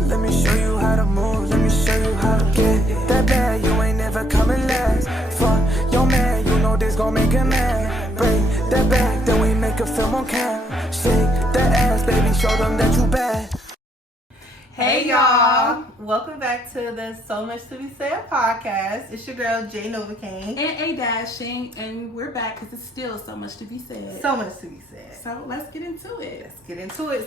Let me show you how to move, let me show you how to get that bag. You ain't never coming last. Fuck your man, you know this gon' make him mad. Break that back, then we make a film on cam. Shake that ass, baby, show them that you bad. Hey y'all, welcome back to the So Much To Be Said podcast. It's your girl Jay Novocaine and A Dashing, and we're back because it's still so much to be said. So much to be said. So let's get into it.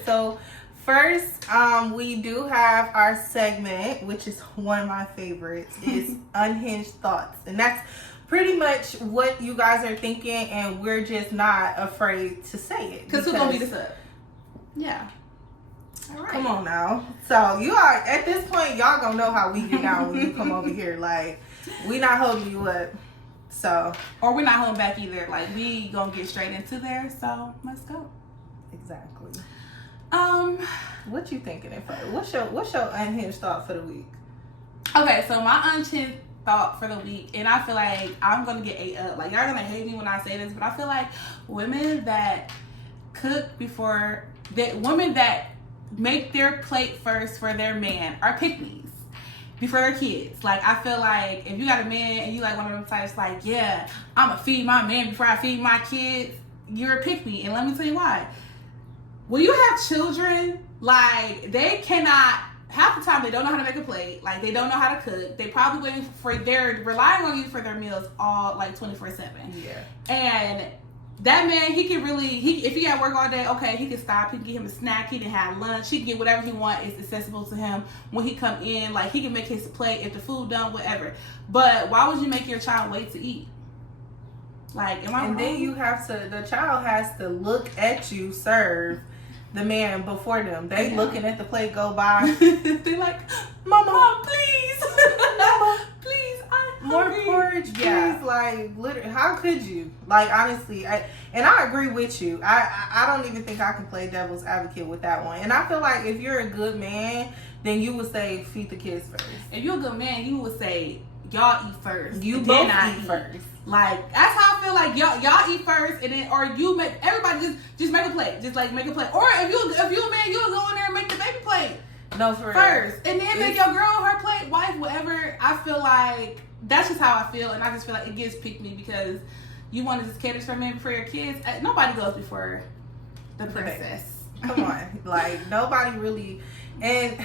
So first, we do have our segment, which is one of my favorites, is Unhinged Thoughts. And that's pretty much what you guys are thinking, and we're just not afraid to say it. Because who's going to beat us up? Yeah. All right. Come on now. So you are, at this point, y'all gonna know how we get down when you come over here. Like, we not holding you up. So. Or we're not holding back either. Like, we gonna get straight into there. So let's go. Exactly. What you thinking? What's your unhinged thought for the week? Okay, so my unhinged thought for the week, and I feel like I'm gonna get ate up. Like, y'all gonna hate me when I say this, but I feel like women that cook before women that make their plate first for their man are pick-me's before their kids. Like, I feel like if you got a man and you like one of them types like, yeah, I'm gonna feed my man before I feed my kids, you're a pick-me. And let me tell you why. When you have children, like, they cannot, half the time they don't know how to make a plate. Like, they don't know how to cook. They probably they're relying on you for their meals all like 24/7. Yeah. And that man, he can really, if he at work all day, okay, he can stop. He can get him a snack. He can have lunch. He can get whatever he wants. It's accessible to him when he come in. Like, he can make his plate if the food done, whatever. But why would you make your child wait to eat? Like, am I wrong? Then the child has to look at you serve the man before them. They looking at the plate go by. They like, Mama, please. Mama, please. More porridge, please. Yeah. Like, literally, how could you? Like, honestly, I agree with you. I don't even think I can play devil's advocate with that one. And I feel like if you're a good man, then you would say feed the kids first. If you're a good man, you would say y'all eat first. You both eat first. Like, that's how I feel like y'all eat first, and then, or you make, everybody just make a plate. Just like make a plate. Or if you a man, you'll go in there and make the baby plate. No, for first, and then make your girl her plate, wife, whatever. I feel like that's just how I feel, and I just feel like it gets picked me because you want to just cater for men before your kids. Nobody goes before the princess. Come on, like, nobody really. And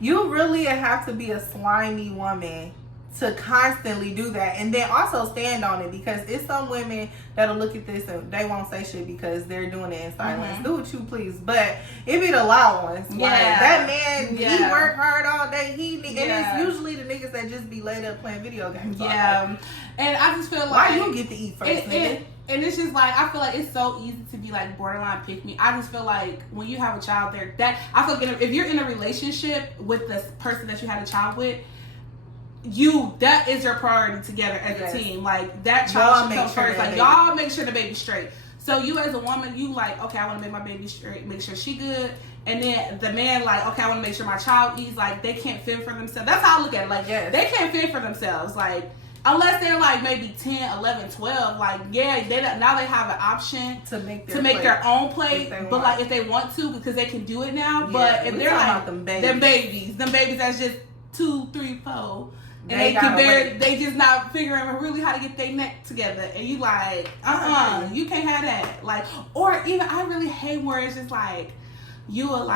you really have to be a slimy woman to constantly do that, and then also stand on it, because it's some women that'll look at this and they won't say shit because they're doing it in silence. Mm-hmm. Do what you please, but it be the loud ones. Yeah. Like, that man, he work hard all day. And it's usually the niggas that just be laid up playing video games. Yeah, and I just feel like, why you get to eat first, nigga? And it's just like, I feel like it's so easy to be like borderline pick me. I just feel like when you have a child there, that I feel like if you're in a relationship with the person that you had a child with, that is your priority together as a team. Like, that child should come first. Like, y'all make sure the baby's straight. So you as a woman, you like, okay, I want to make my baby straight, make sure she good. And then the man, like, okay, I want to make sure my child eats. Like, they can't fend for themselves. That's how I look at it. Like, they can't fend for themselves. Like, unless they're like maybe 10, 11, 12, like, now they have an option to make their own plate. But like, if they want to, because they can do it now. Yeah, but if they're like them babies that's just 2, 3, 4. And they just not figuring really how to get their neck together, and you like, you can't have that. Like, or even, I really hate where it's just like, you'll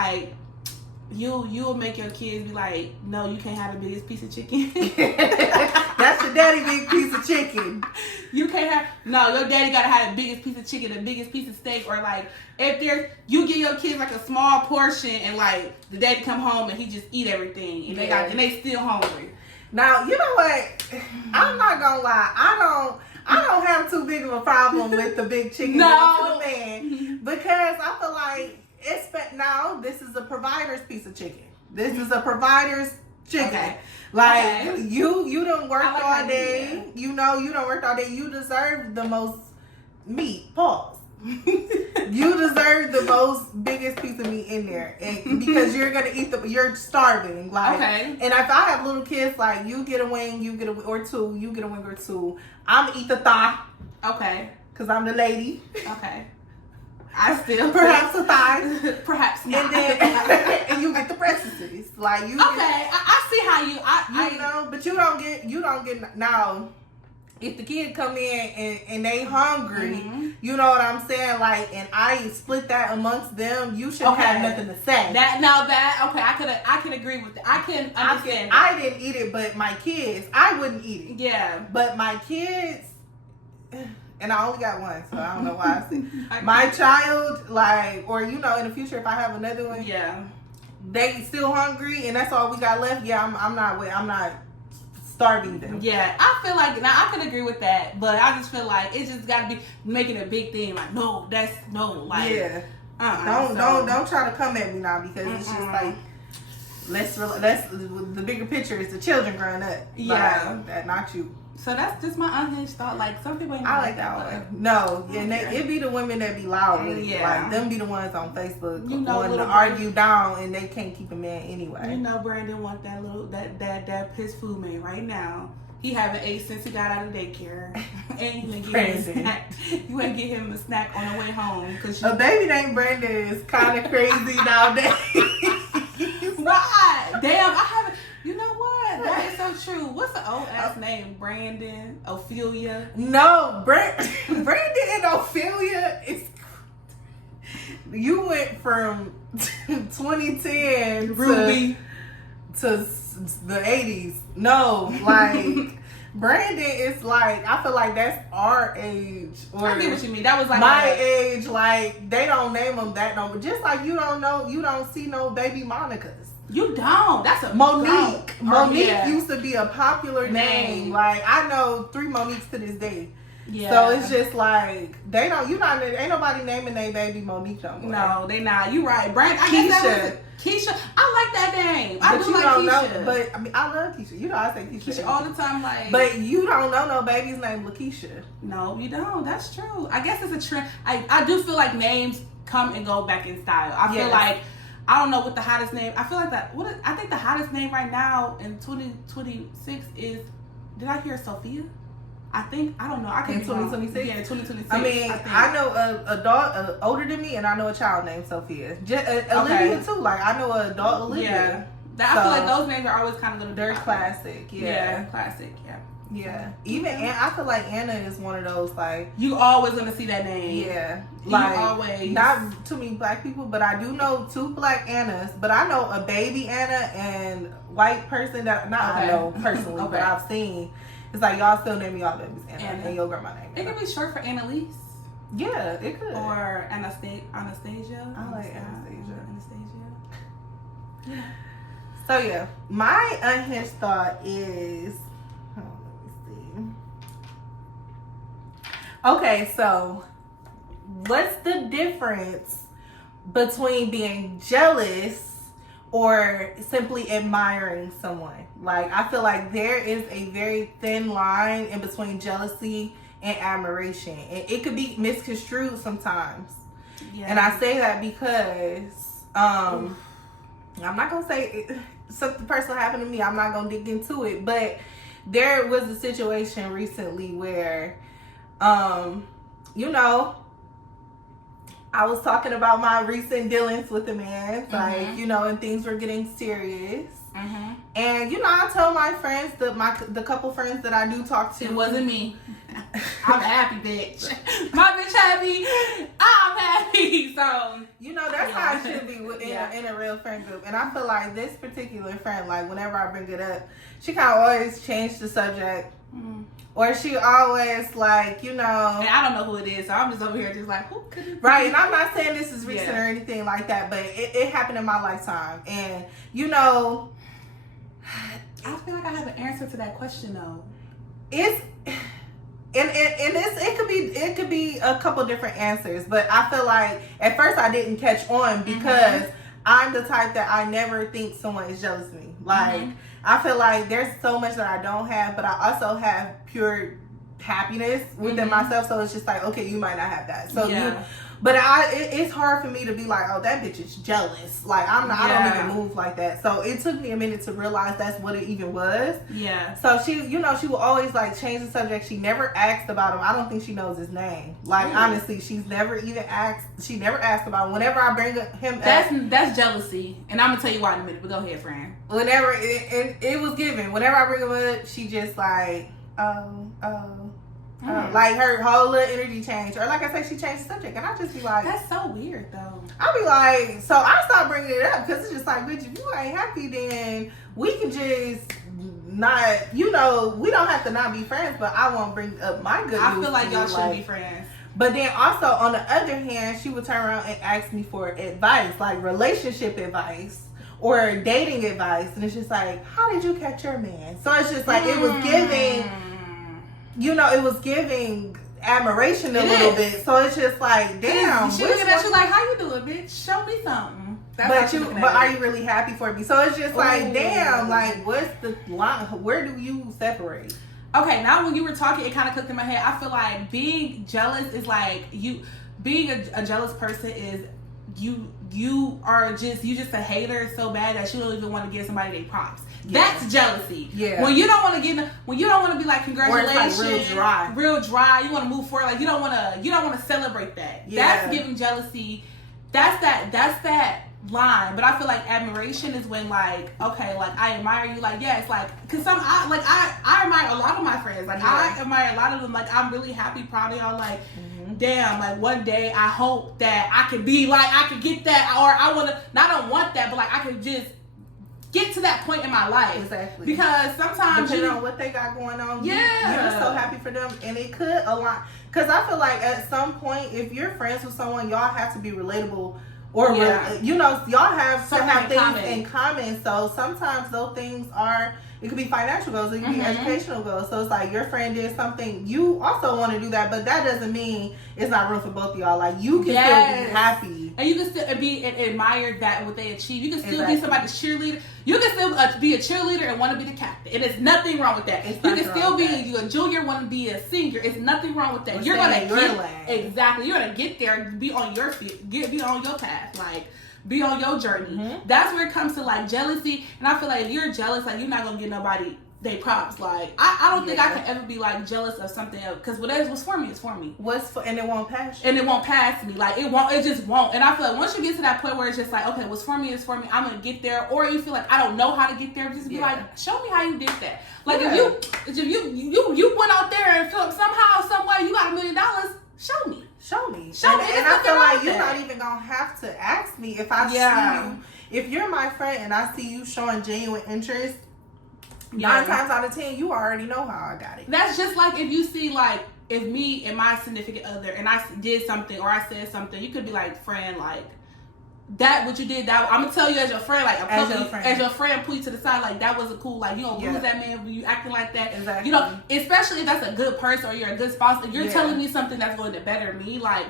make your kids be like, no, you can't have the biggest piece of chicken. That's your daddy big piece of chicken. You can't have, no, your daddy gotta have the biggest piece of chicken, the biggest piece of steak, or like, if you give your kids like a small portion, and like the daddy come home and he just eat everything, and they still hungry. Now, you know what? I'm not gonna lie. I don't have too big of a problem with the big chicken to the man, because I feel like now this is a provider's piece of chicken. This is a provider's chicken. Okay. Like, you done worked all day. You done worked all day. You deserve the most meat. Pause. You deserve the most biggest piece of meat in there, and because you're gonna eat you're starving. Like, and if I have little kids, like, you get a wing, you get a wing or two. I'm gonna eat the thigh. Okay. Because I'm the lady. Okay. I still perhaps a thigh, perhaps not. And then and you Like you. Okay, I see how you know, but you don't get now. If the kid come in and they hungry, you know what I'm saying? Like, and I split that amongst them, you shouldn't have nothing to say. I can agree with that. I can understand. I didn't eat it, but my kids, I wouldn't eat it. Yeah. But my kids, and I only got one, so I don't know why I say my child, like, or you know, in the future if I have another one, they still hungry and that's all we got left. Yeah, I'm not starving them. Yeah, I feel like now I can agree with that, but I just feel like it's just got to be making a big thing. Like, no, that's no. Like, don't try to come at me now because it's just like let's the bigger picture is the children growing up. Yeah, like, that not you. So that's just my unhinged thought. Like some people ain't I like that one. No, it be the women that be loud with it. Yeah. Like them be the ones on Facebook wanting to argue down and they can't keep a man anyway. You know Brandon want that little that his food man right now. He haven't ate since he got out of daycare. And you ain't get him a snack. You ain't get him a snack on the way home. A baby named Brandon is kind of crazy nowadays. Why? Damn, I haven't. You know what? That is so true. What's the old ass name? Brandon? Ophelia? No, Brandon and Ophelia is. You went from 2010 Ruby to the 80s. No, like Brandon is like, I feel like that's our age. Or I get what you mean. That was like my age. Like they don't name them that no, but just like you don't see no baby Monica's. You don't. That's a Monique. Monique used to be a popular name. Like I know 3 Moniques to this day. Yeah. So it's just like they don't. Ain't nobody naming their baby Monique no more. No, they not. You right, Brandon. Keisha. I like that name. I do like Keisha. But I mean, I love Keisha. You know, I say Keisha all the time. Like, but you don't know no baby's name LaKeisha. No, you don't. That's true. I guess it's a trend. I do feel like names come and go back in style. I feel like. I don't know what the hottest name. I feel like that. I think the hottest name right now in 2026 is. Did I hear Sophia? I think I don't know. I can. In 2026. Yeah, in 2026. I mean, I know a adult older than me, and I know a child named Sophia. Olivia too. Like I know an adult Olivia. Yeah. I feel like those names are always kind of little. They're classic. Yeah, classic. Yeah. Yeah, even I feel like Anna is one of those like you always gonna see that name. Yeah, like always. Not too many black people, but I do know 2 black Annas. But I know a baby Anna and white person that I know personally, but I've seen. It's like y'all still name y'all babies Anna and your grandma name. It could be short for Annalise. Yeah, it could. Or Anastasia. I like Anastasia. Yeah. So yeah, my unhinged thought is. Okay, so what's the difference between being jealous or simply admiring someone? Like, I feel like there is a very thin line in between jealousy and admiration. And it could be misconstrued sometimes. Yeah. And I say that because I'm not going to say something personal happened to me. I'm not going to dig into it. But there was a situation recently where you know, I was talking about my recent dealings with a man, like, you know, and things were getting serious. And, you know, I told my friends, the couple friends that I do talk to. It wasn't me. I'm a happy bitch. My bitch happy. I'm happy. So, you know, that's how it should be in a real friend group. And I feel like this particular friend, like, whenever I bring it up, she kind of always change the subject. Or she always like, you know. And I don't know who it is, so I'm just over here just like, who could it be? Right, and I'm not saying this is recent or anything like that, but it happened in my lifetime. And, you know. I feel like I have an answer to that question, though. It could be a couple different answers, but I feel like at first I didn't catch on because I'm the type that I never think someone is jealous of me. Like, I feel like there's so much that I don't have, but I also have pure happiness within myself. So it's just like, okay, you might not have that. So But it's hard for me to be like, oh, that bitch is jealous. Like, I don't even move like that. So it took me a minute to realize that's what it even was. Yeah. So she will always like change the subject. She never asked about him. I don't think she knows his name. Like, honestly, she's never even asked. She never asked about him. Whenever I bring him up, that's jealousy. And I'm gonna tell you why in a minute. But go ahead, friend. Whenever it was given. Whenever I bring him up, she just like, like her whole little energy changed, or like I said, she changed the subject, and I just be like, that's so weird though. I'll be like, so I stopped bringing it up because it's just like, bitch, if you ain't happy, then we can just not, we don't have to not be friends, but I won't bring up my good news. I feel like y'all should be friends. But then also on the other hand, she would turn around and ask me for advice, like relationship advice or dating advice, and it's just like, how did you catch your man? So it's just like it was giving. It was giving admiration a little bit. So it's just like, damn. She looking at you like, how you doing, bitch? Show me something. But are you really happy for me? So it's just like, damn, like, what's the line? Where do you separate? Okay, now when you were talking, it kind of clicked in my head. I feel like being jealous is like being a jealous person is you just a hater so bad that you don't even want to give somebody their props. Yeah. That's jealousy. Yeah. When you don't want to be like, congratulations, or it's like real dry. You want to move forward. Like you don't want to celebrate that. Yeah. That's giving jealousy. That's that line. But I feel like admiration is when like, okay, like I admire you. Like yes, like because I admire a lot of my friends. Like I admire a lot of them. Like I'm really happy, proud of y'all. Like. Damn, like one day I hope that I could be like, I could get that, or I don't want that, but like I could just get to that point in my life. Exactly. Because sometimes depending on what they got going on, you're so happy for them, and it could align. Because I feel like at some point, if you're friends with someone, y'all have to be relatable, or y'all have certain things in common. So sometimes those things are. It could be financial goals. It could be educational goals. So it's like your friend did something. You also want to do that, but that doesn't mean it's not room for both of y'all. Like you can still be happy, and you can still be admired that what they achieve. You can still be somebody's cheerleader. You can still be a cheerleader and want to be the captain. And there's nothing wrong with that. You can still be a junior, want to be a senior. It's nothing wrong with that. You're gonna get You're gonna get there. Be on your feet. Be on your path. Like. Be on your journey. That's where it comes to like jealousy, and I feel like if you're jealous, like you're not gonna give nobody they props. Like I don't think I can ever be like jealous of something else because what's for me is for me. And it won't pass you. And it won't pass me. Like it just won't. And I feel like once you get to that point where it's just like, okay, what's for me is for me. I'm gonna get there. Or you feel like I don't know how to get there, just be like, show me how you did that. Like if you went out there and somehow, some way you got $1 million, show me. And I feel like you're not even gonna have to ask me if I see you. If you're my friend and I see you showing genuine interest, 9 times out of 10, you already know how I got it. That's just like if you see like if me and my significant other and I did something or I said something, you could be like, friend, like that what you did, that I'm gonna tell you as your friend, like as your friend, pull you to the side, like that wasn't cool, like you don't lose that man when you acting like that. Exactly. You know, especially if that's a good person or you're a good spouse, if you're telling me something that's going to better me, like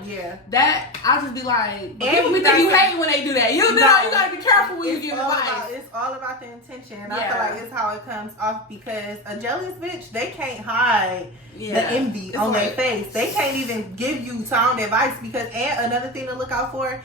that, I'll just be like, people be think you hate when they do that. You know, you gotta be careful when you give advice. It's all about the intention, and I feel like it's how it comes off, because a jealous bitch, they can't hide the envy on their face. They can't even give you sound advice, because and another thing to look out for,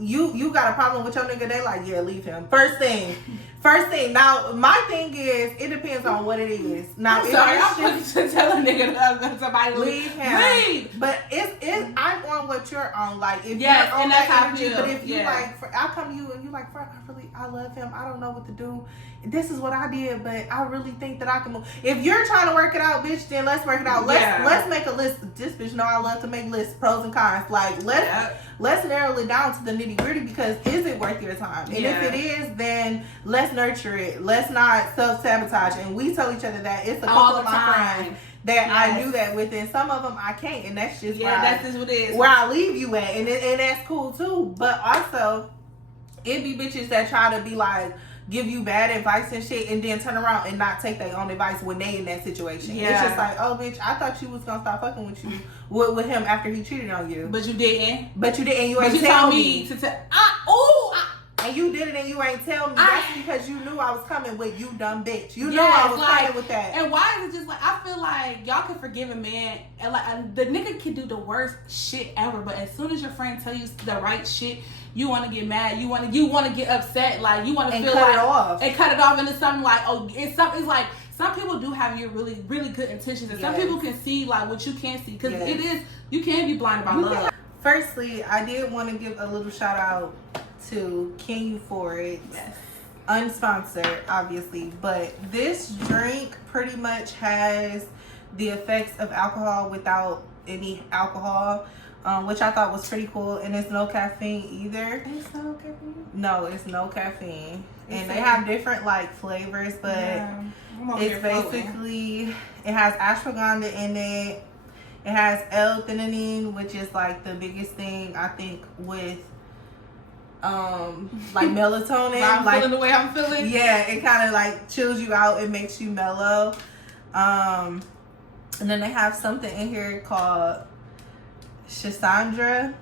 you got a problem with your nigga, they like, leave him. First thing. Now, my thing is, it depends on what it is. Now, I'm sorry, I'm to tell a nigga somebody leave him. Leave. But I'm on what you're on. Like, if you're on and that that's energy, how I feel. But if you I come to you and you like, I love him. I don't know what to do. This is what I did, but I really think that I can move. If you're trying to work it out, bitch, then let's work it out. Let's make a list. This bitch know I love to make lists, pros and cons. Like, let's narrow it down to the nitty gritty, because is it worth your time? And if it is, then let's nurture it. Let's not self-sabotage. And we tell each other that. It's a couple of my friends that I do that with, and some of them I can't, and that's just that's just what it is. Where I leave you at, and that's cool too. But also, it be bitches that try to be like, give you bad advice and shit, and then turn around and not take their own advice when they in that situation. It's just like, oh bitch, I thought you was gonna stop fucking with you with him after he cheated on you, but you didn't. You ain't tell me to tell. and you did it and you ain't tell me, that's because you knew I was coming with you dumb bitch. You knew I was coming with that. And why is it just like, I feel like y'all can forgive a man, and like the nigga can do the worst shit ever, but as soon as your friend tell you the right shit, you want to get mad, you want to get upset, like you want to feel cut like it off. And cut it off into something like, oh, it's like some people do have your really, really good intentions, and some people can see like what you can't see, because it is, you can be blinded by love. Firstly, I did want to give a little shout out to Can You For It. Yes. Unsponsored, obviously, but this drink pretty much has the effects of alcohol without any alcohol, which I thought was pretty cool. And it's no caffeine either. It's no caffeine? No, it's no caffeine. And they have different like flavors, but it's basically, it has ashwagandha in it. It has L-theanine, which is like the biggest thing I think with like melatonin. I'm like feeling the way I'm feeling. Yeah, it kind of like chills you out. It makes you mellow. And then they have something in here called Shisandra,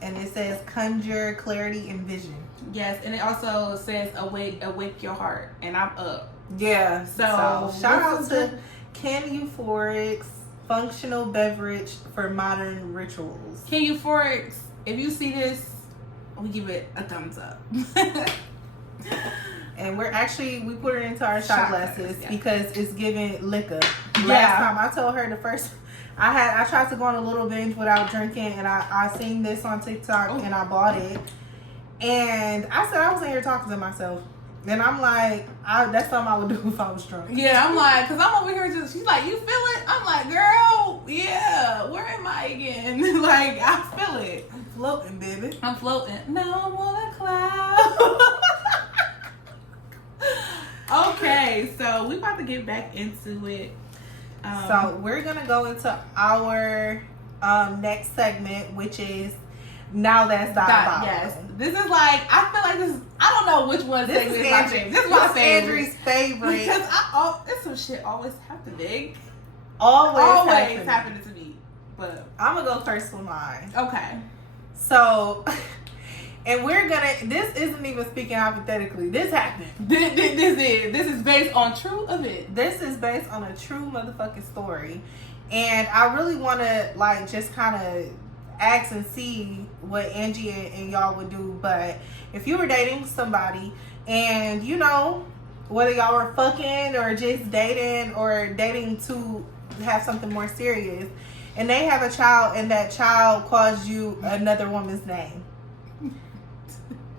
and it says conjure clarity and vision. Yes, and it also says awake your heart, and I'm up. Yeah. So shout out to Can Euphorics, functional beverage for modern rituals. Can Euphorics, if you see this, we give it a thumbs up. And we put it into our shot glasses because it's giving liquor. Yeah. Last time I told her I tried to go on a little binge without drinking, and I seen this on TikTok and I bought it. And I said I was in here talking to myself. And I'm like, that's something I would do if I was drunk. Yeah, I'm like, because I'm over here she's like, you feel it? I'm like, girl, yeah, where am I again? Like, I feel it. I'm floating, baby. I'm floating. Now I'm on a cloud. Okay, so we about to get back into it. So we're going to go into our next segment, which is Now That's Diabolical. Yes. This is like, I feel like this, I don't know which one This is my favorite. This is my favorite. Andrew's favorite. Because it's some shit always happening. Always happening to me. But I'm going to go first with mine. okay. So, and this isn't even speaking hypothetically. This happened. This is based on true event. This is based on a true motherfucking story. And I really want to, like, just kind of ask and see what Angie and y'all would do. But if you were dating somebody and, you know, whether y'all were fucking or just dating or dating to have something more serious, and they have a child and that child calls you another woman's name.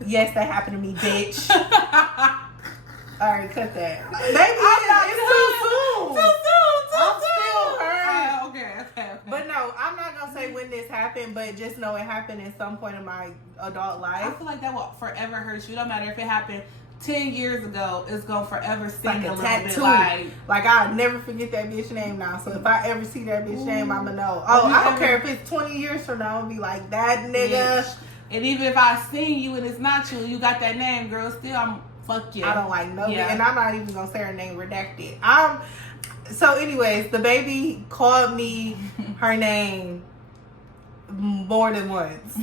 Yes, that happened to me, bitch. All right, cut that. Maybe it's too soon. I'm still hurt. Okay. But no, I'm not gonna say when this happened, but just know it happened at some point in my adult I life. feel like that will forever hurt you. No matter if it happened 10 years ago, it's gonna forever sting Like a little tattoo. bit. Like I'll never forget that bitch name now. So if I ever see that bitch name, I'ma know. Oh, I don't care if it's 20 years from now. I'll be like, that nigga. Bitch. And even if I seen you and it's not you, you got that name, girl, still I'm fuck you. I don't like no Yeah. and I'm not even gonna say her name redacted. So anyways, the baby called me her name more than once.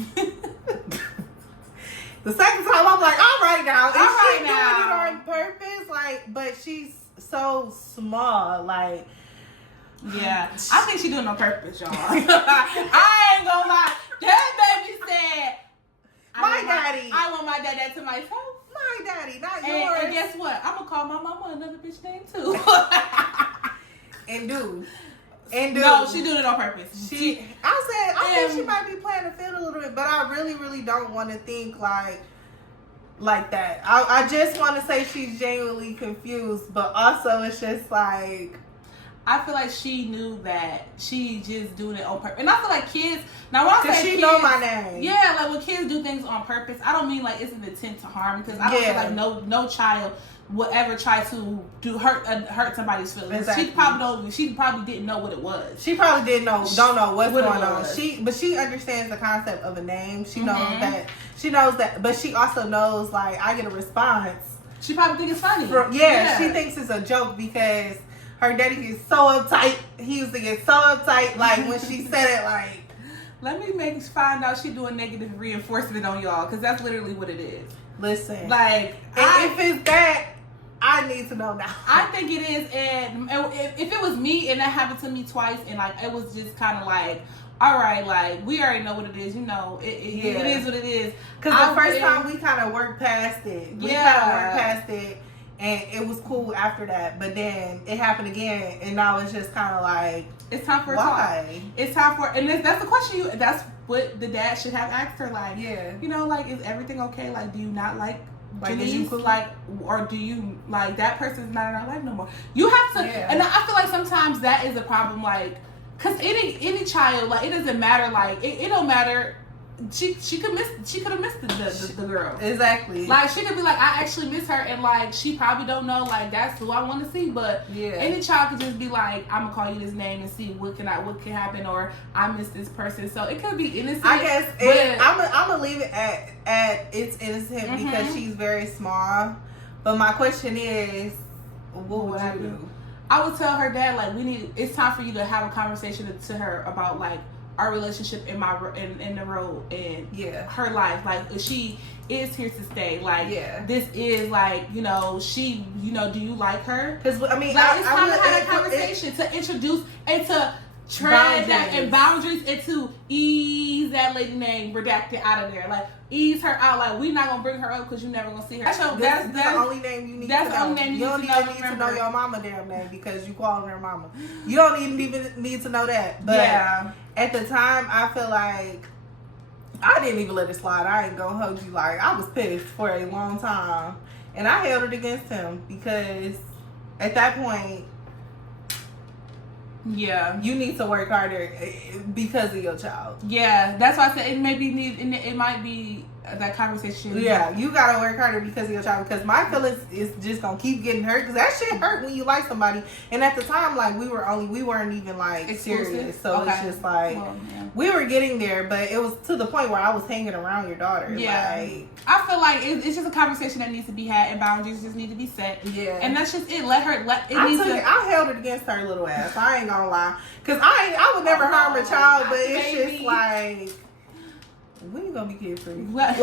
The second time I'm like, all right now. Is she doing it on purpose? Like, but she's so small, like. Yeah, I think she doing it on purpose, y'all. I ain't gonna lie. That baby said, I want my dad to myself. My daddy, not yours. And guess what? I'm gonna call my mama another bitch name too. And do. No, she doing it on purpose. I think she might be playing the field a little bit, but I really, really don't want to think like that. I just want to say she's genuinely confused, but also it's just like, I feel like she knew that she just doing it on purpose. And I feel like kids, now when I say she kids, know my name. Yeah, like when kids do things on purpose, I don't mean like it's an intent to harm, because I don't feel like no child would ever try to hurt somebody's feelings. Exactly. She probably didn't know what it was. She probably don't know what's what going on. But she understands the concept of a name. She knows that, but she also knows, like, I get a response. She probably think it's funny. She thinks it's a joke because her daddy gets so uptight. He used to get so uptight, like when she said it, like. Let me find out she doing negative reinforcement on y'all, because that's literally what it is. Listen, Like, if it's that, I need to know now. I think it is, and if it was me and that happened to me twice, and like it was just kind of like, all right, like we already know what it is, you know, it is what it is. Because the first time we kind of worked past it, and it was cool after that. But then it happened again, and now it's just kind of like, it's time for why? It's time for, and that's the question. That's what the dad should have asked her. Like, you know, like, is everything okay? Like, do you not like Janice, like, or do you like that person's not in our life no more? You have to, and I feel like sometimes that is a problem, like, cause any child, like, it doesn't matter, like, it don't matter. She could have missed the girl. Exactly. Like, she could be like, I actually miss her, and like she probably don't know, like, that's who I want to see. But any child could just be like, I'm gonna call you this name and see what can happen, or I miss this person. So it could be innocent. I guess I'm gonna leave it at it's innocent because she's very small. But my question is, what would you do? I would tell her dad, like, it's time for you to have a conversation to her about, like, our relationship in the road and her life. Like, she is here to stay. Like, this is, like, you know, she, you know, do you like her? Because, I mean, like, it's time to have that conversation, to introduce and to tread that and boundaries, and to ease that lady name redacted out of there. Like, ease her out. Like, we're not gonna bring her up because you're never gonna see her. That's the only name you need to know. That's the only name you don't even need to know your mama damn name because you calling her mama. You don't even need to know that. But at the time, I feel like I didn't even let it slide. I ain't gonna hold you. Like, I was pissed for a long time, and I held it against him because at that point, you need to work harder because of your child. Yeah, that's why I said it might be that conversation. Yeah, you gotta work harder because of your child. Because my feelings is just gonna keep getting hurt. Because that shit hurt when you like somebody. And at the time, like, we weren't even like exclusive. Serious. So it's just like we were getting there, but it was to the point where I was hanging around your daughter. Yeah, like, I feel like it's just a conversation that needs to be had, and boundaries just need to be set. Yeah, and that's just it. I held it against her little ass. I ain't gonna lie, because I would never harm a child, but it's just like, when you gonna be kid free? Like,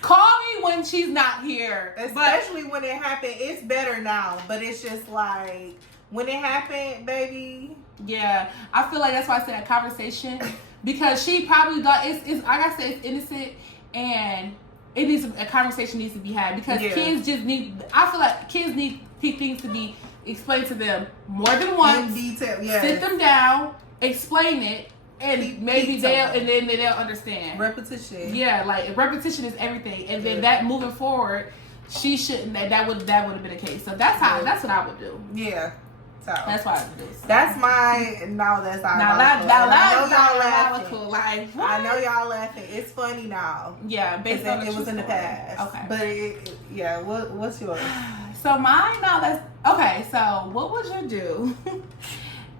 call me when she's not here. Especially when it happened. It's better now, but it's just like, when it happened, baby. Yeah, I feel like that's why I said a conversation, because she probably it's like I said, it's innocent, and a conversation needs to be had, because kids just need. I feel like kids need things to be explained to them more than once. In detail, Sit them down, explain it. And maybe they'll understand. Repetition. Yeah, like, repetition is everything. And then that moving forward, she shouldn't. That would have been the case. So that's what I would do. Yeah. So that's what I would do. So. That's my. No, that's not. Cool. Like, I know y'all laughing. It's funny now. Yeah, based on it was in the past. Okay. But what's yours? So mine. No, that's okay. So what would you do?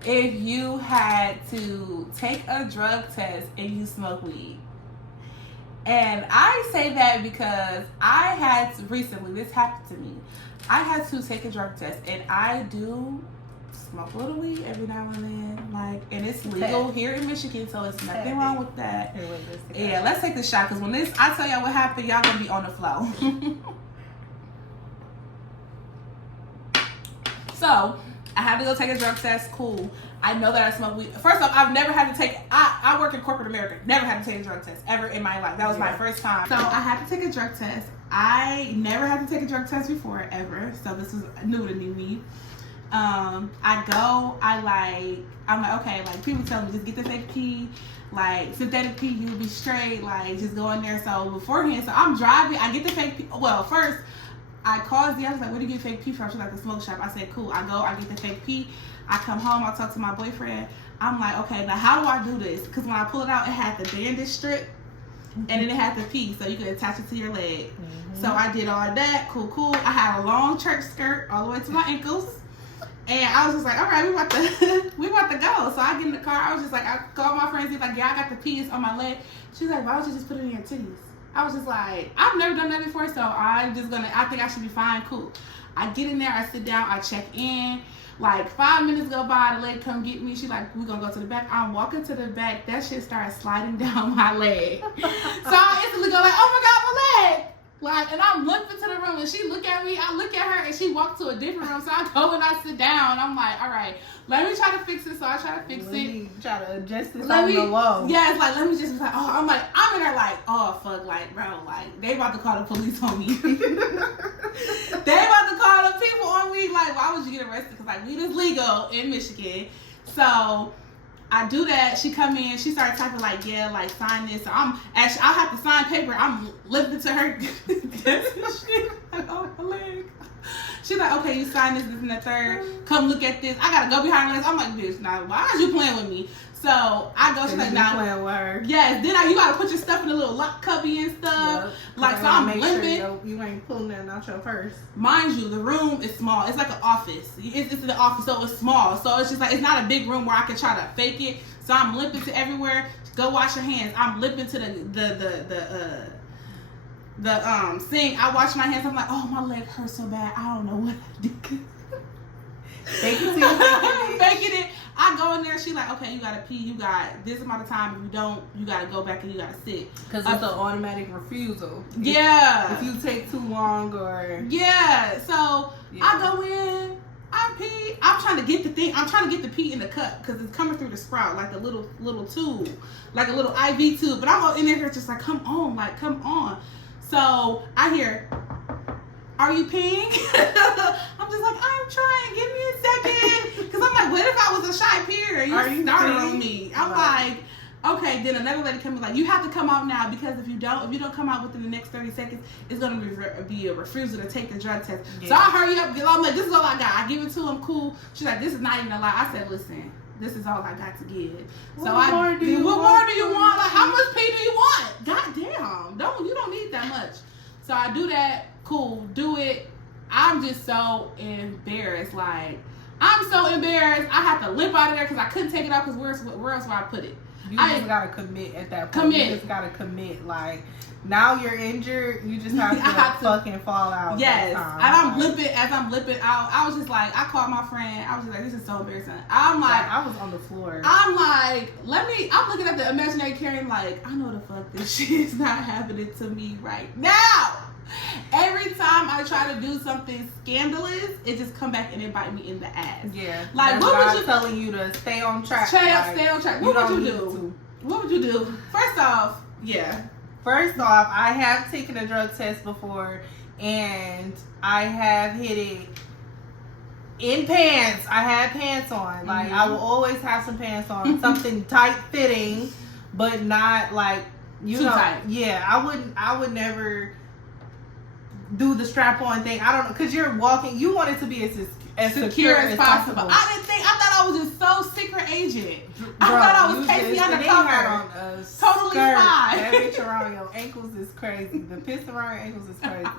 If you had to take a drug test and you smoke weed? And I say that because I had to, recently, this happened to me. I had to take a drug test, and I do smoke a little weed every now and then. Like, and it's legal here in Michigan, so it's nothing wrong with that. Yeah, let's take the shot, because when I tell y'all what happened, y'all gonna be on the flow. So, I had to go take a drug test. Cool. I know that I smoke weed. First off, I've never had to take. I work in corporate America. Never had to take a drug test ever in my life. That was my first time. So I had to take a drug test. I never had to take a drug test before ever. So this was new to me. I'm like, okay, like, people tell me just get the fake pee, like, synthetic pee, you'll be straight, like, just go in there. So beforehand, so I'm driving, I get the fake pee. Well, first I called I was like, where do you get fake pee from? She's like, the smoke shop. I said, cool. I go, I get the fake pee. I come home, I talk to my boyfriend. I'm like, okay, now how do I do this? Because when I pull it out, it had the bandage strip, and then it had the pee, so you could attach it to your leg. So I did all that, cool. I had a long church skirt all the way to my ankles. And I was just like, all right, we about to go. So I get in the car. I was just like, I called my friends. He's like, yeah, I got the peas on my leg. She's like, why don't you just put it in your titties? I was just like, I've never done that before, so I think I should be fine. Cool. I get in there, I sit down, I check in. Like, 5 minutes go by, the lady come get me. She like, we gonna go to the back. I'm walking to the back. That shit started sliding down my leg. So I instantly go like, oh my God, my leg. Like, and I'm limping to the room, and she look at me, I look at her, and she walked to a different room, so I go and I sit down. I'm like, all right, let me try to fix it. So I try to fix Let it. me try to adjust this on the low. Yeah, it's like, let me just, like, oh, I'm in there like, oh, fuck, like, bro, like, they about to call the police on me. They about to call the people on me. Like, why would you get arrested? Because, like, weed is legal in Michigan. So I do that. She come in. She started typing like, yeah, like sign this. So I have to sign paper. I'm lifting to her. Shit. Like, oh, my leg. She's like, okay, you sign this, and the third. Come look at this. I gotta go behind her legs. I'm like, bitch, now why are you playing with me? So I go. She's like, now playing with her. Yes. Then you gotta put your stuff in a little lock cubby and stuff. Yep. Like, so I'm limping. Sure you ain't pulling nothing out your purse. Mind you, the room is small. It's like an office. It's in the office, so it's small. So it's just like, it's not a big room where I can try to fake it. So I'm limping to everywhere. Go wash your hands. I'm limping to the sink. I wash my hands. I'm like, oh, my leg hurts so bad. I don't know what I did. Faking it. I go in there. She's like, okay, you gotta pee. You got this amount of time. If you don't, you gotta go back and you gotta sit. Because it's an automatic refusal. Yeah. If you take too long or. Yeah. So yeah. I go in. I pee. I'm trying to get the thing. I'm trying to get the pee in the cup because it's coming through the sprout like a little tube, like a little IV tube. But I'm in there just like, come on, like come on. So I hear, are you peeing? I'm just like, I'm trying. Give me a second. Because I'm like, what if I was a shy peer and you started on me? I'm like, okay. Then another lady comes like, you have to come out now because if you don't come out within the next 30 seconds, it's gonna be a refusal to take the drug test. Yeah. So I hurry up. I'm like, this is all I got. I give it to him. Cool. She's like, this is not even a lie. I said, listen, this is all I got to give. What more do you want? Like, how much pee do you want? God damn. You don't need that much. So I do that. Cool. Do it. I'm just so embarrassed. Like, I'm so embarrassed. I had to limp out of there because I couldn't take it out because where else would I put it? You just gotta commit at that point. You just gotta commit. Like, now you're injured, you just have to fucking fall out. Yes. And I'm limping. As I'm limping out, I was just like, I called my friend. I was just like, this is so embarrassing. I'm like, I was on the floor. I'm like, I'm looking at the imaginary Karen like, I know the fuck this shit is not happening to me right now. Every time I try to do something scandalous, it just come back and it bite me in the ass. Yeah. Like, what would you telling you to stay on track? Stay on track. What would you do? What would you do? First off, I have taken a drug test before, and I have hit it in pants. I had pants on. Like, I will always have some pants on, something tight fitting, but not like too tight. Yeah, I would never do the strap-on thing. I don't know, because you're walking. You want it to be as secure as possible. I thought I was a secret agent. I thought I was Casey undercover. Totally fine. That bitch around your ankles is crazy. The piss around your ankles is crazy.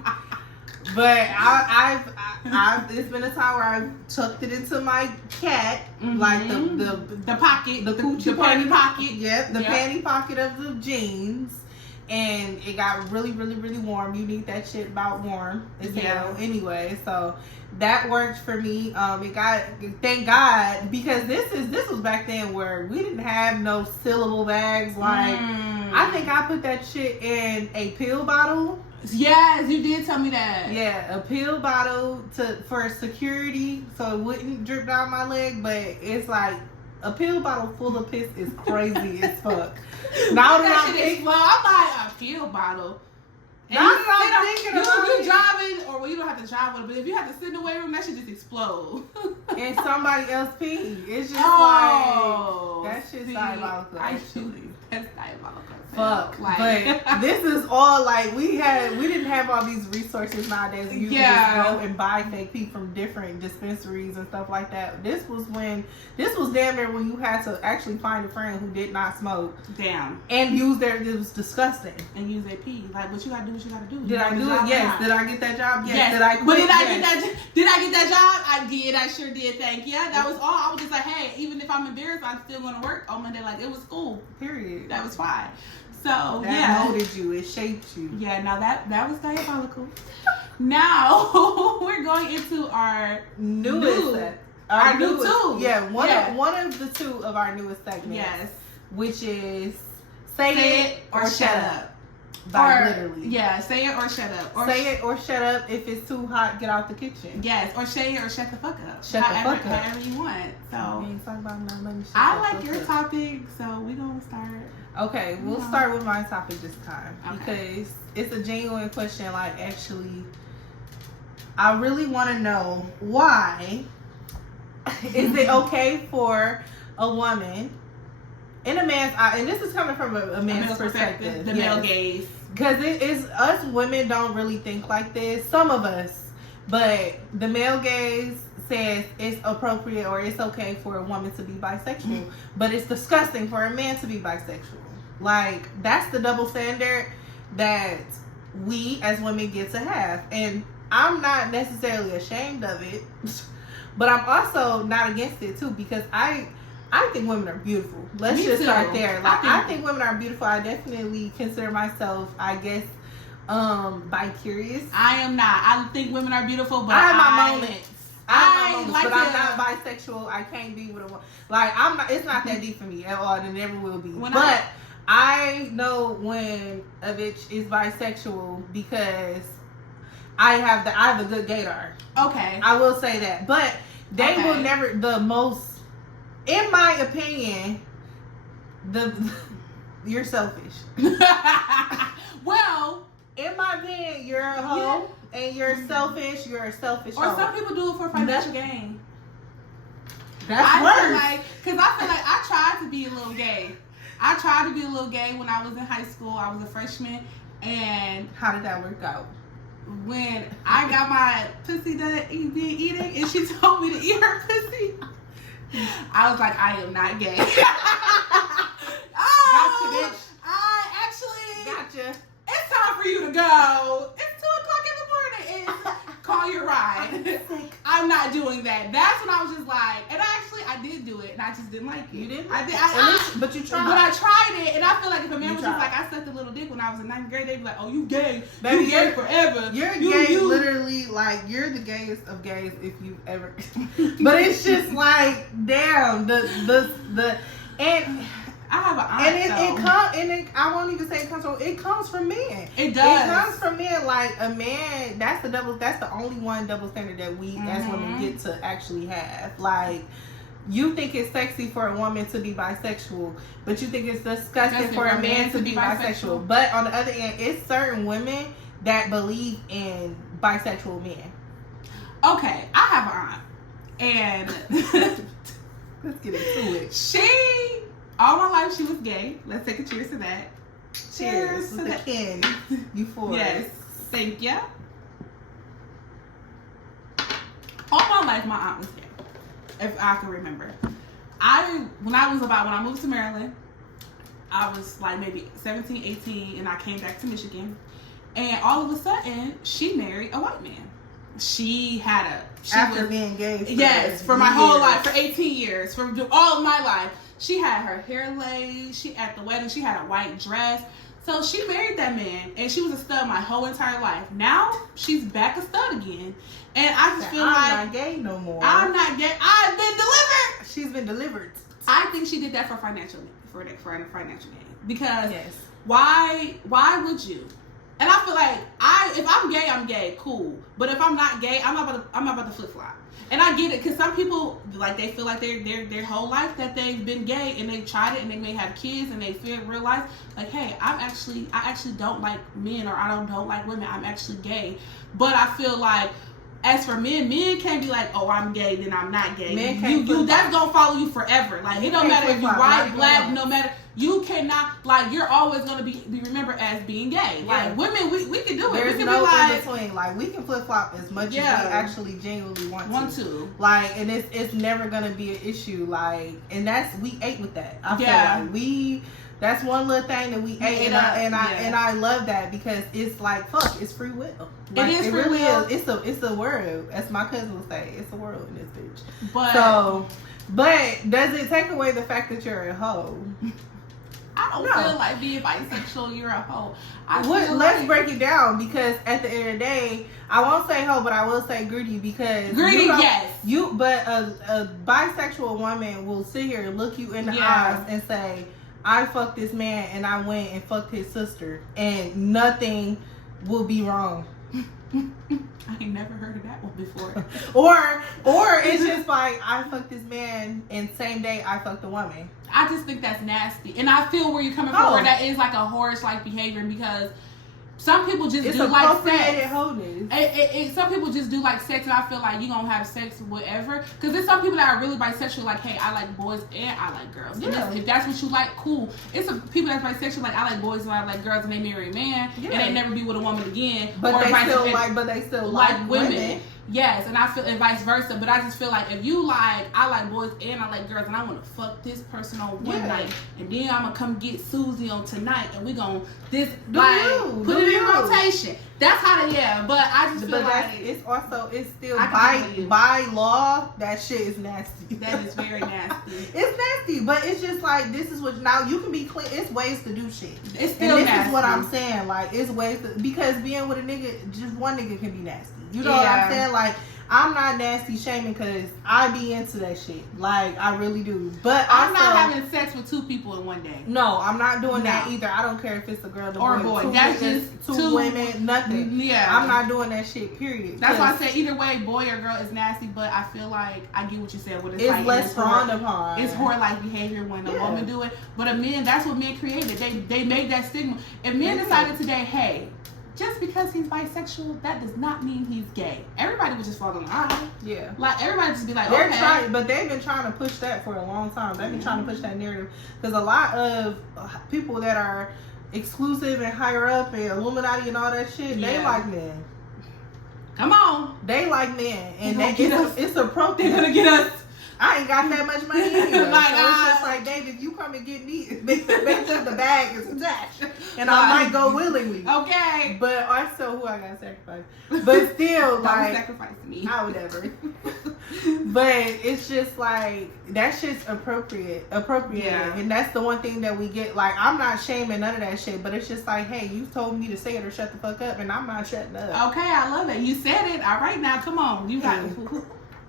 But I've it's been a time where I've tucked it into my cat, like the pocket, the coochie panty pocket. Yep, the panty pocket of the jeans. And it got really, really, really warm. You need that shit about warm as hell anyway. So that worked for me. Thank God, because this was back then where we didn't have no syllable bags. Like, I think I put that shit in a pill bottle. Yes, you did tell me that. Yeah, a pill bottle for security, so it wouldn't drip down my leg. But it's like, a pill bottle full of piss is crazy as fuck. Now that I'm like, a pill bottle. And you driving, or you don't have to drive with it, but if you have to sit in the weight room, that should just explode. And somebody else pee. It's just like, that shit's diabolical. That's diabolical. Fuck. Like, but this is all like, we didn't have all these resources nowadays. You can just go and buy fake pee from different dispensaries and stuff like that. This was damn near when you had to actually find a friend who did not smoke. Damn. And it was disgusting. And use their pee. Like, what you gotta do, what you gotta do. Did I do it? Yes. Did I get that job? Yes. Did I quit? But did I get that job? I did. I sure did. Thank you. That was all. I was just like, hey, even if I'm embarrassed, I'm still gonna work on Monday. Like, it was cool. Period. That was fine. So that molded you. It shaped you. Yeah. Now that was diabolical. Now we're going into our newest. Our new two. Yeah. One of the two of our newest segments. Yes. Which is Say It or Shut Up. Like, literally. Yeah, say it or shut up. Or say it or shut up. If it's too hot, get out the kitchen. Yes, or say it or shut the fuck up. Shut the fuck up. However you want. So, we ain't talking about no money. I like your topic, so we gonna start. Okay, we'll start with my topic this time. Okay. Because it's a genuine question. Like, actually, I really want to know why is it okay for a woman in a man's eye, and this is coming from a man's perspective, the male gaze. Because it is us women don't really think like this. Some of us, but the male gaze says it's appropriate or it's okay for a woman to be bisexual, but it's disgusting for a man to be bisexual. Like, that's the double standard that we as women get to have, and I'm not necessarily ashamed of it, but I'm also not against it too, because I think women are beautiful. Let's just start there. Like, I think women are beautiful. I definitely consider myself, I guess, bi-curious. I am not. I think women are beautiful, but I have my moments. I'm not bisexual. I can't be with a woman. Like, I'm not. It's not that deep for me at all, and it never will be. But I know when a bitch is bisexual because I have a good gaydar. Okay, I will say that, but they will never the most. In my opinion, you're selfish. Well, in my opinion, you're a hoe and you're selfish. You're a selfish hoe. Or some people do it for financial gain. That's worse. Because I feel like I tried to be a little gay. I tried to be a little gay when I was in high school. I was a freshman. And how did that work out? When I got my pussy done being eating and she told me to eat her pussy, I was like, I am not gay. Gotcha, bitch. Gotcha. It's time for you to go. It's 2:00 in the morning. Call your ride. I'm not doing that. That's when I was just like, and I did do it, and I just didn't like it. You didn't? I did. But you tried. But I tried it, and I feel like if a man was just like, I sucked a little dick when I was in 9th grade, they'd be like, oh, you gay. Baby, you gay forever. You're gay, literally, like, you're the gayest of gays if you've ever. But it's just like, damn, and I have an aunt, I won't even say it comes from. It comes from men. It does. It comes from men. Like, a man. That's the only one double standard that we as women get to actually have. Like, you think it's sexy for a woman to be bisexual, but you think it's disgusting for a man to be bisexual. But on the other hand, it's certain women that believe in bisexual men. Okay, I have an aunt, and let's get into it. All my life she was gay. Let's take a cheers to that. Cheers to the kin. You for Yes. Thank you. All my life my aunt was gay. If I can remember. When I moved to Maryland, I was like maybe 17, 18, and I came back to Michigan. And all of a sudden, she married a white man. After being gay. For my whole life, for 18 years, for all of my life. She had her hair laid. At the wedding, she had a white dress. So she married that man, and she was a stud my whole entire life. Now she's back a stud again, and I just feel I'm not gay no more. I'm not gay. I've been delivered. She's been delivered. I think she did that for financial gain. Because why would you? And I feel like if I'm gay, I'm gay, cool. But if I'm not gay, I'm not about to flip flop. And I get it, because some people, like, they feel like their whole life that they've been gay, and they've tried it, and they may have kids, and they feel realize, like, hey, I actually don't like men, or I don't like women. I'm actually gay. But I feel like, as for men can't be like, oh, I'm gay, then I'm not gay. That's gonna follow you forever. Like, it don't matter if you're white, black, no matter. You cannot, like, you're always going to be remembered as being gay. Like, women, we can do it. There's we can no be like, in between. Like, we can flip-flop as much as we actually genuinely want to. Like, and it's never going to be an issue. Like, and we ate with that. I feel like that's one little thing that we ate, and I love that, because it's like, fuck, it's free will. Like, it really is. It's a world, as my cousin would say. It's a world in this bitch. But does it take away the fact that you're a hoe? I don't feel like being bisexual, you're a hoe. Let's break it down, because at the end of the day, I won't say hoe, but I will say greedy, because but a bisexual woman will sit here and look you in the eyes and say, I fucked this man and I went and fucked his sister and nothing will be wrong. I ain't never heard of that one before. or it's just like I fucked this man and same day I fucked a woman. I just think that's nasty, and I feel where you're coming from. Where that is like a whorish-like behavior, because some people just do like sex. Some people just do like sex, and I feel like you gonna have sex whatever. Because there's some people that are really bisexual, like, hey, I like boys and I like girls. Yeah. If that's what you like, cool. It's some people that's bisexual, like, I like boys and I like girls, and they marry a man, and they never be with a woman again. But they still like women. Yes, and I feel and vice versa. But I just feel like if you like, I like boys and I like girls, and I want to fuck this person on one night, and then I'm gonna come get Susie on tonight, and we gonna put it in rotation. That's how they But I just feel like it's still by law that shit is nasty. That is very nasty. It's nasty, but it's just like this is what now you can be clean. It's ways to do shit. It's still and this nasty. is what I'm saying. Like it's ways because being with a nigga, just one nigga can be nasty. You know what I'm saying? Like, I'm not nasty shaming because I be into that shit. Like, I really do. But I'm not having sex with two people in one day. No, I'm not doing that either. I don't care if it's a girl or a boy. That's just two women, nothing. Yeah. I'm not doing that shit, period. That's why I say either way, boy or girl is nasty, but I feel like I get what you said. It's like, less frowned upon. It's whore-like behavior when a woman do it. But a man, that's what men created. They made that stigma. If men decided today, hey, just because he's bisexual, that does not mean he's gay. Everybody would just fall in line. Yeah. Like, everybody just be like, okay. But they've been trying to push that for a long time. They've been trying to push that narrative. Because a lot of people that are exclusive and higher up and Illuminati and all that shit, they like men. Come on. They like men. And it's appropriate. They're going to get us. I ain't got that much money anyway. So it's just like, David, you come and get me. Make sure the bag is attached. And I might go willingly. Okay. But also, who I gotta sacrifice. But still, like. Don't sacrifice me. I would never. But it's just like, that shit's appropriate. Yeah. And that's the one thing that we get. Like, I'm not shaming none of that shit. But it's just like, hey, you told me to say it or shut the fuck up. And I'm not shutting up. Okay, I love it. You said it. All right, now, come on. You got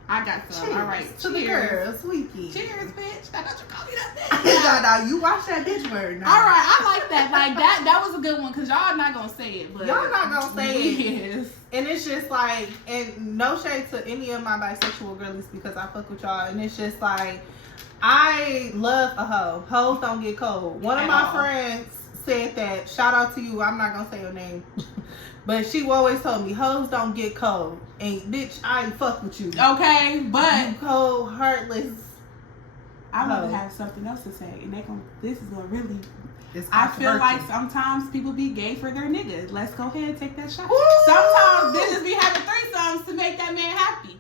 I got some. Cheers. All right. To the girl, sweetie. Cheers, bitch. I thought you called me that bitch. No, you watch that bitch word now. All right, I like that. Like that was a good one because y'all not gonna say it, but y'all not gonna say it. And it's just like, and no shade to any of my bisexual girlies because I fuck with y'all, and it's just like, I love a hoe. Hoes don't get cold. One of my friends said that. Shout out to you. I'm not gonna say your name. But she always told me, hoes don't get cold. And bitch, I fuck with you. Okay, but you cold, heartless. I want to have something else to say. And this is gonna really. I feel like sometimes people be gay for their niggas. Let's go ahead and take that shot. Ooh. Sometimes bitches be having threesomes to make that man happy.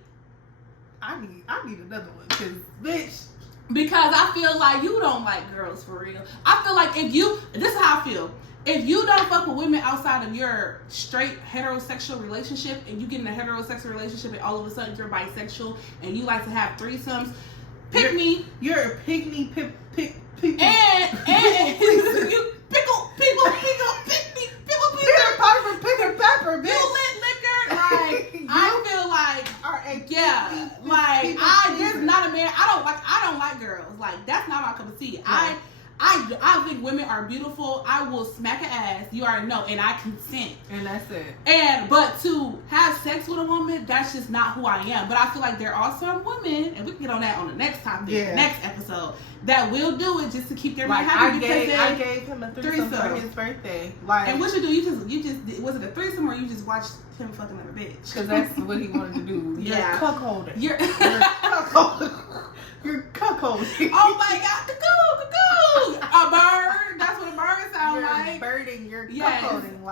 I need another one. Cause bitch. Because I feel like you don't like girls for real. I feel like this is how I feel. If you don't fuck with women outside of your straight heterosexual relationship and you get in a heterosexual relationship and all of a sudden you're bisexual and you like to have threesomes, pick me. You're a pygmy and you pickle pick me pickle pepper bitch. You lit liquor like I feel like I just not a man. I don't like girls. Like that's not my cup of tea. Yeah. I think women are beautiful. I will smack an ass. You already know, and I consent. And that's it. But to have sex with a woman, that's just not who I am. But I feel like there are some women, and we can get on that on the next topic, next episode, that will do it just to keep their man happy. I gave him a threesome for his birthday. Like, and what you do? You just was it a threesome or you just watched him fucking another bitch? Because that's what he wanted to do. You're a cuckolder. You're You're cuckolding. Oh my god, cuckoo! A bird. That's what a bird sounds like. Birding. You're cuckolding.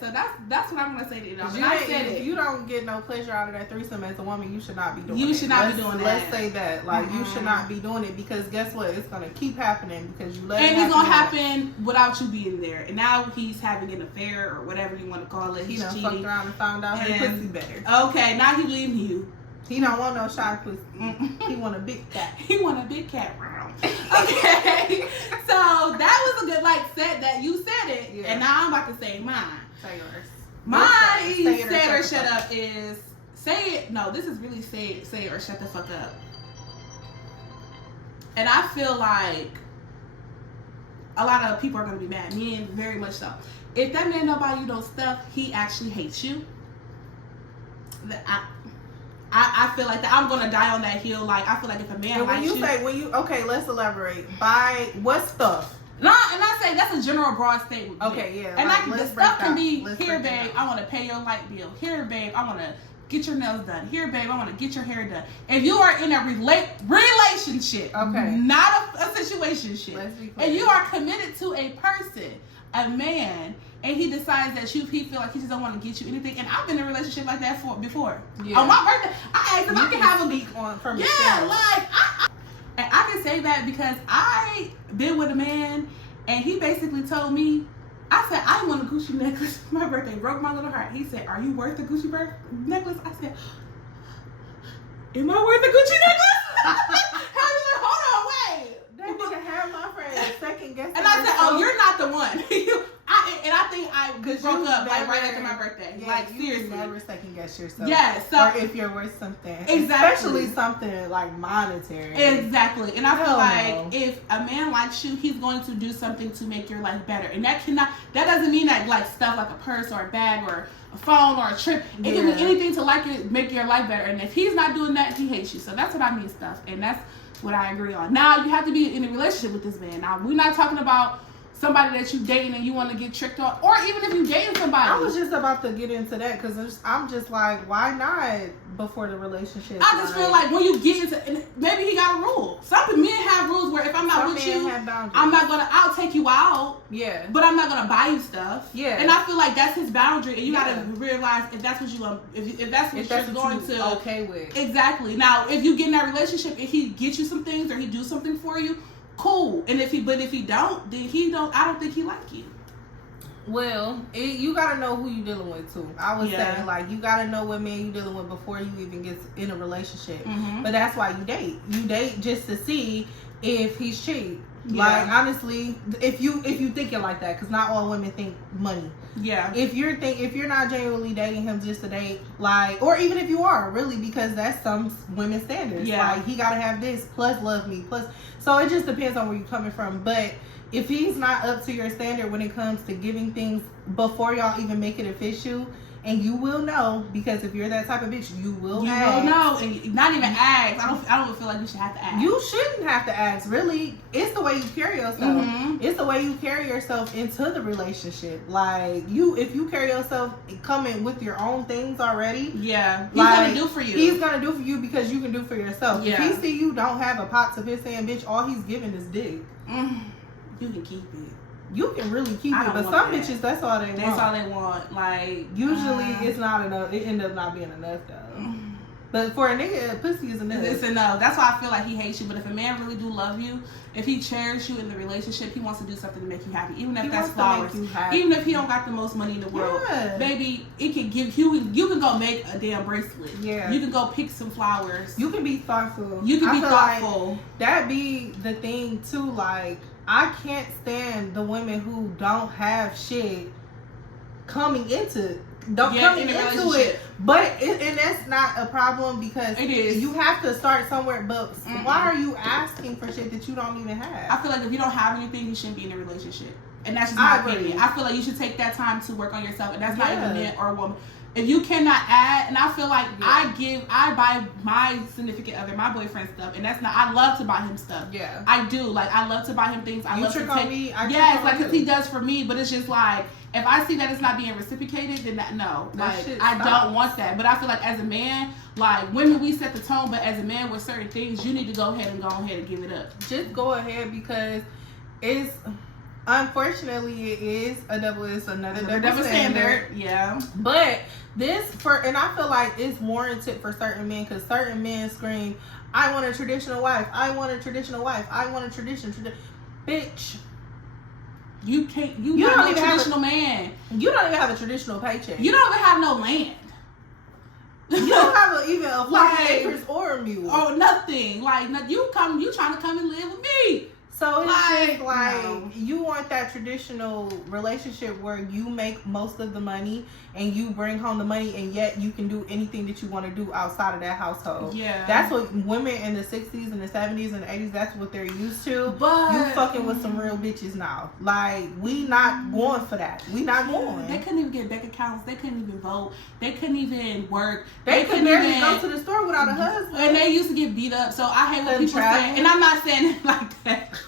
So that's what I'm gonna say to you. If you don't get no pleasure out of that threesome as a woman, you should not be doing it. You should not be doing that. Let's say that. Like, you should not be doing it because guess what? It's gonna keep happening because you let it happen. And it's gonna happen without you being there. And now he's having an affair or whatever you want to call it. He done fucked around and found out her pussy better. Okay, now he leaving you. He don't want no shy pussy. He want a big cat. He want a big cat round. Okay. So that was a good set that you said it. Yeah. And now I'm about to say mine. Say yours. Mine, say it or shut up is say it. No, this is really say it or shut the fuck up. And I feel like a lot of people are going to be mad. Men, very much so. If that man don't buy you those stuff, he actually hates you. I feel like that I'm gonna die on that hill. Like I feel like if a man likes you, okay, let's elaborate. Buy what stuff? No, and I say that's a general broad statement. Okay, yeah. And like, the stuff can be here, babe. I want to pay your light bill. Here, babe. I want to get your nails done. Here, babe. I want to get your hair done. If you are in a relationship, okay, not a situationship, let's be clear. and you are committed to a person, a man. And he decides that he feel like he just don't want to get you anything. And I've been in a relationship like that before. Yeah. On my birthday, I asked him I can have a week on from and I can say that because I been with a man and he basically told me, I said, I want a Gucci necklace for my birthday. Broke my little heart. He said, are you worth a Gucci necklace? I said, am I worth a Gucci necklace? How you like, hold on, wait. That nigga had my friend second guess. And I said, oh, you're not the one. I think I broke up like right after my birthday. Yeah, like you seriously, never second guess yourself. Yeah, so or if you're worth something, exactly, especially something like monetary. Exactly, and I feel like if a man likes you, he's going to do something to make your life better, and that doesn't mean that like stuff like a purse or a bag or a phone or a trip. It can be anything to make your life better, and if he's not doing that, he hates you. So that's what I mean, stuff, and that's what I agree on. Now you have to be in a relationship with this man. Now we're not talking about somebody that you dating and you want to get tricked on, or even if you dating somebody. I was just about to get into that because I'm just like, why not before the relationship? I just feel like when you get into, and maybe he got a rule. Some men have rules where if I'm not with you, I'm not gonna. I'll take you out. Yeah. But I'm not gonna buy you stuff. Yeah. And I feel like that's his boundary, and you gotta realize if that's what you want, if that's what you're going to okay with. Exactly. Now, if you get in that relationship and he gets you some things or he do something for you. Cool, and if he don't, then I don't think he like you. Well, you gotta know who you dealing with too. I was saying like you gotta know what man you dealing with before you even get in a relationship. Mm-hmm. But that's why you date. You date just to see if he's cheap. Yeah. Like honestly, if you thinking like that, because not all women think money. Yeah. If you're not genuinely dating him just to date, like, or even if you are really, because that's some women's standards. Yeah. Like he gotta have this plus love me plus. So it just depends on where you're coming from. But if he's not up to your standard when it comes to giving things before y'all even make it official, and you will know, because if you're that type of bitch, you will know, and not even ask. I don't feel like you should have to ask. You shouldn't have to ask. Really, it's the way you carry yourself. Mm-hmm. It's the way you carry yourself into the relationship. Like if you carry yourself coming with your own things already, he's gonna do for you. He's gonna do for you because you can do for yourself. Yeah. If he see you don't have a pot to piss in, bitch, all he's giving is dick. You can keep it. You can really keep it, but some bitches, that's all they want. That's all they want. Like usually, it's not enough. It end up not being enough though. But for a nigga, pussy is enough. It's enough. That's why I feel like he hates you. But if a man really do love you, if he cherishes you in the relationship, he wants to do something to make you happy. Even if that's flowers. Even if he don't got the most money in the world. Yeah. Baby, it can give you. You can go make a damn bracelet. Yeah. You can go pick some flowers. You can be thoughtful. You can be thoughtful. Like that be the thing too. Like I can't stand the women who don't have shit coming into it. But and that's not a problem because it is. You have to start somewhere. But why are you asking for shit that you don't even have? I feel like if you don't have anything, you shouldn't be in a relationship. And that's just my opinion. I feel like you should take that time to work on yourself, and that's not even man or woman. If you cannot add, and I feel like I buy my significant other, my boyfriend stuff, and that's not. I love to buy him stuff. Yeah, I do. Like I love to buy him things. I love to take. Me, yes, like because he does for me, but it's just like if I see that it's not being reciprocated, then I don't want that. But I feel like as a man, like women, we set the tone, but as a man with certain things, you need to go ahead and give it up. Just go ahead because it's. Unfortunately, it is another double standard. Yeah, but and I feel like it's warranted for certain men because certain men scream, "I want a traditional wife. I want a traditional wife. I want a traditional." Bitch, you can't. You don't even traditional man. You don't even have a traditional paycheck. You don't even have no land. You don't have even a 40 acres or a mule or nothing. Like you trying to come and live with me. So it's just like no. you want that traditional relationship where you make most of the money and you bring home the money, and yet you can do anything that you want to do outside of that household. Yeah, that's what women in the 60s and the 70s and the 80s, that's what they're used to. But you fucking with some real bitches now. Like, we not going for that. We not going. They couldn't even get bank accounts. They couldn't even vote. They couldn't even work. They could barely go to the store without a husband. And they used to get beat up. So I hate when people say, and I'm not saying it like that.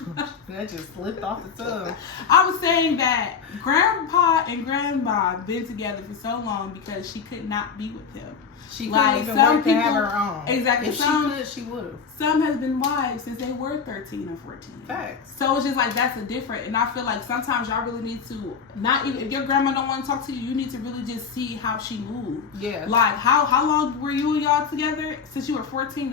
That just slipped off the tongue. I was saying that grandpa and grandma been together for so long because she could not be with him. She couldn't even work to have her own. Exactly. If she could, she would have. Some has been wives since they were 13 or 14. Facts. So it's just like, that's a different. And I feel like sometimes y'all really need to, not even, if your grandma don't want to talk to you, you need to really just see how she moved. Yeah. Like, how long were you and y'all together? Since you were 14?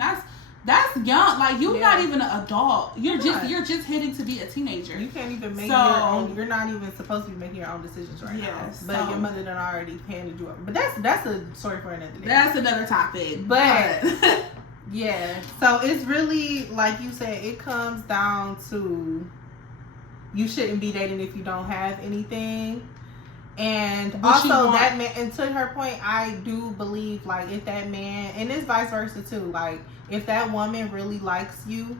That's young. Like, you're not even an adult. You're just hitting to be a teenager. You can't even make your own. You're not even supposed to be making your own decisions right now. But your mother done already handed you up. But that's a story for another day. That's another topic. But yeah. So it's really, like you said, it comes down to you shouldn't be dating if you don't have anything. And also that man, and to her point, I do believe, like, if that man, and it's vice versa too, like, if that woman really likes you,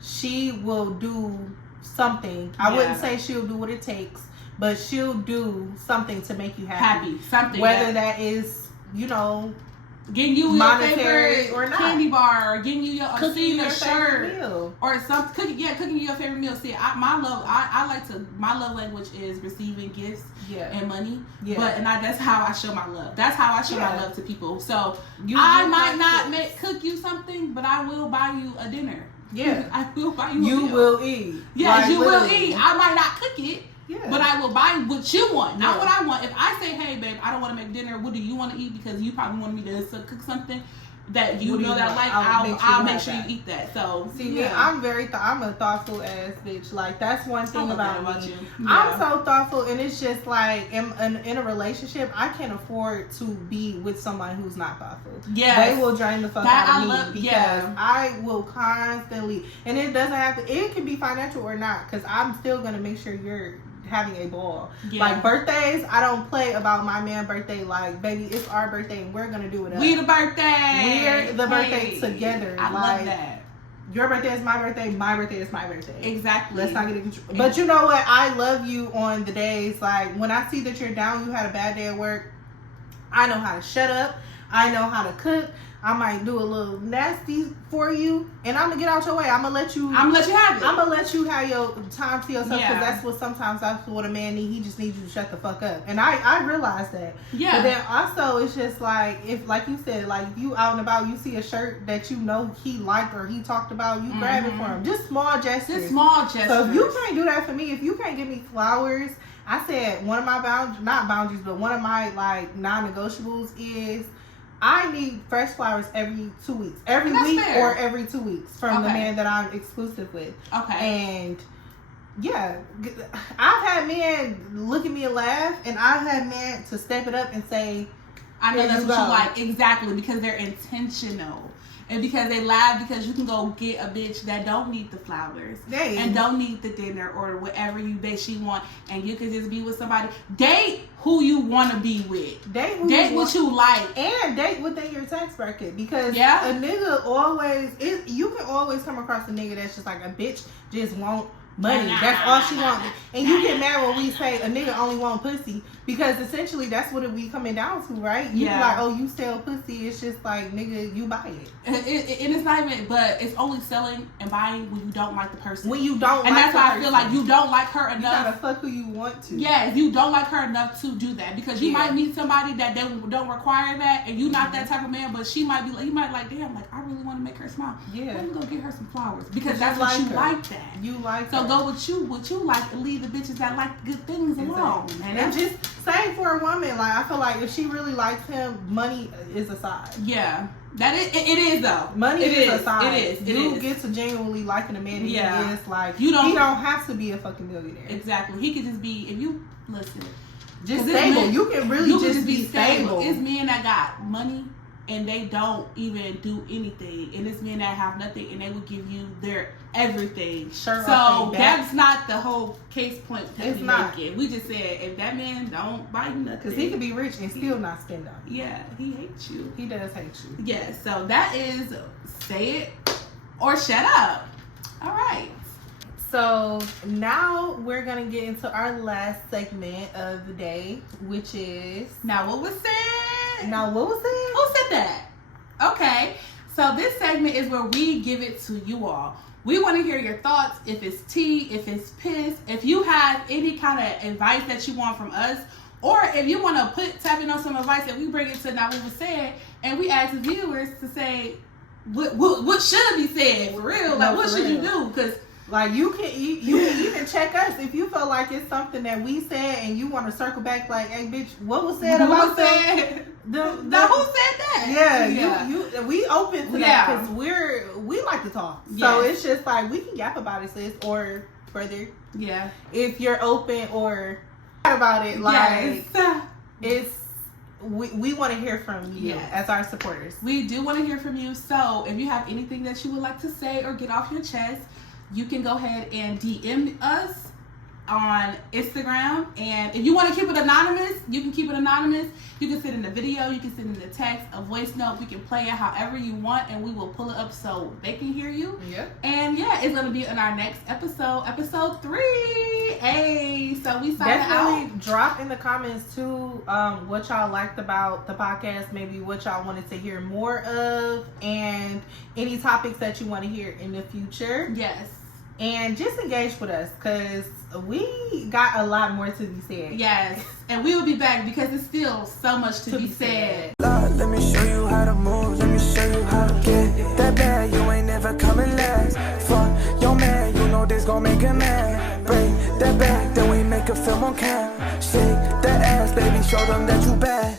she will do something. I wouldn't say she'll do what it takes, but she'll do something to make you happy. Something. Whether that is, you know, getting you your favorite or not. candy bar, or getting you your cooking shirt, meal. or something. Cooking you your favorite meal. See, my love language is receiving gifts and money. Yeah. That's how I show my love. That's how I show my love to people. So I might not cook you something, but I will buy you a dinner. Yeah, I will buy you. You will eat. Yes, you will eat. I might not cook it. Yeah. But I will buy what you want, not what I want. If I say, hey, babe, I don't want to make dinner, what do you want to eat? Because you probably want me to cook something that you know that I like, I'll make sure you eat that. So, see, I'm a thoughtful ass bitch. Like, that's one thing about me. You. I'm so thoughtful, and it's just like, in a relationship, I can't afford to be with somebody who's not thoughtful. Yeah, they will drain the fuck out of me because I will constantly, and it doesn't have to, it can be financial or not, because I'm still going to make sure you're having a ball. Like, birthdays, I don't play about my man's birthday. Like, baby, it's our birthday and we're gonna do it up. We the birthday. We're the birthday together. I love that. Your birthday is my birthday. My birthday is my birthday. Exactly. Let's not get it control. But you know what? I love you on the days, like, when I see that you're down, you had a bad day at work, I know how to shut up. I know how to cook. I might do a little nasty for you, and I'm gonna get out your way. I'm gonna let you have it. I'm gonna let you have your time to yourself, because that's what a man needs. He just needs you to shut the fuck up. And I realize that. Yeah. But then also, it's just like, if, like you said, like, if you out and about, you see a shirt that you know he liked or he talked about, you grab it for him. Just small gestures. Just small gestures. So if you can't do that for me, if you can't give me flowers, I said one of my one of my, like, non-negotiables is, I need fresh flowers every 2 weeks. Every week or every 2 weeks from the man that I'm exclusive with. Okay. And yeah, I've had men look at me and laugh, and I've had men to step it up and say, I know that's what you like. Exactly, because they're intentional. And because they laugh, because you can go get a bitch that don't need the flowers and don't need the dinner or whatever she want, and you can just be with somebody. Date who you want to be with. Date what you like, and date within your tax bracket, because a nigga always you can always come across a nigga that's just like, a bitch just want money. That's all she wants. And you get mad when we say a nigga only want pussy, because essentially that's what it be coming down to, right? You be like, oh, you sell pussy. It's just like, nigga, you buy it. And it's not even, but it's only selling and buying when you don't like the person. When you don't, and that's why I feel like you don't like her enough. You gotta fuck who you want to. Yeah, if you don't like her enough to do that, because you might meet somebody that don't require that, and you not that type of man, but she might be like, you might like, damn, like, I really want to make her smile. Yeah, let me go get her some flowers, because that's what you like. That you like. So go with what you like, and leave the bitches that like good things alone. And just same for a woman. Like, I feel like if she really likes him, money is a side. Yeah, that it is though. Money is a side. It is. You get to genuinely liking a man. He is like, he don't have to be a fucking millionaire. Exactly. He could just be, if you listen, just stable. You can really just be stable. It's men that got money and they don't even do anything, and it's men that have nothing and they will give you their everything. Shirt so off their back. that's not the whole case point that It's we not. making. We just said if that man don't buy you nothing, Because he could be rich and still not spend on you. yeah, he hates you. He does hate you. Yeah, so that is say it or shut up. All right. So now we're gonna get into our last segment of the day, which is Now what was said? now what was it? Who said that? Okay. So this segment is where we give it to you all. We want to hear your thoughts. If it's tea, if it's piss, if you have any kind of advice that you want from us, or if you want to tap in on some advice that we bring it to Now What Was Said, and we ask the viewers to say what should be said for real. Like, No, what for should you real. do? Because Like you can even check us if you feel like it's something that we said and you want to circle back. Like, hey, bitch, what was said about that? Now who said that? Yeah, we open to that because we like to talk. So it's just like we can yap about it, sis, or further. Yeah. If you're open or about it, like it's we want to hear from you as our supporters. We do want to hear from you. So if you have anything that you would like to say or get off your chest, you can go ahead and DM us on Instagram. And if you want to keep it anonymous, you can keep it anonymous. You can send in a video, you can send in a text, a voice note. We can play it however you want, and we will pull it up so they can hear you. Yeah. And it's going to be in our next episode 3. Hey, so we sign out. Definitely drop in the comments too what y'all liked about the podcast, maybe what y'all wanted to hear more of, and any topics that you want to hear in the future. Yes. And just engage with us because we got a lot more to be said. Yes. And we will be back because there's still so much to be said. Let me show you how to move. Let me show you how to get that bag. You ain't never coming last. Fuck your man, you know this gon' make him mad. Break that back, then we make a film on cam. Shake that ass, baby, show them that you bad.